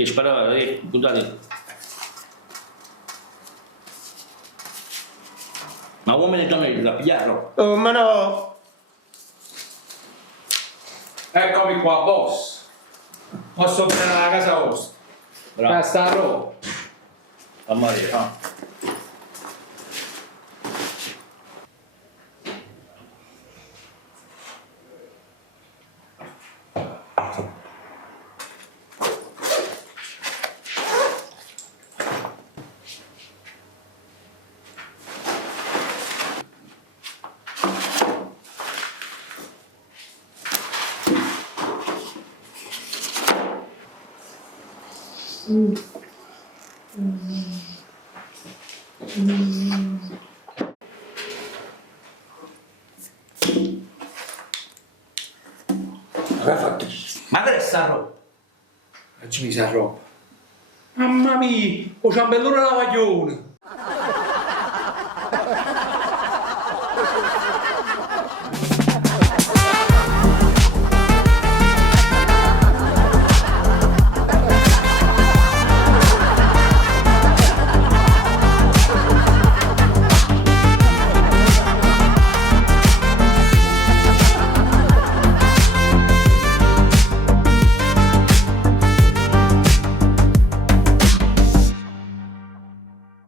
Che sparava, buttate. Ma uomini e donne da pigliarlo. Oh, ma no! Eccomi qua, boss. Posso prendere la casa vostra. Bravo. Questa è roba. A Maria, Che hai fatto? ma che è sta roba? Ci mi sa roba. Mamma mia, ho ciambellone lavaglione.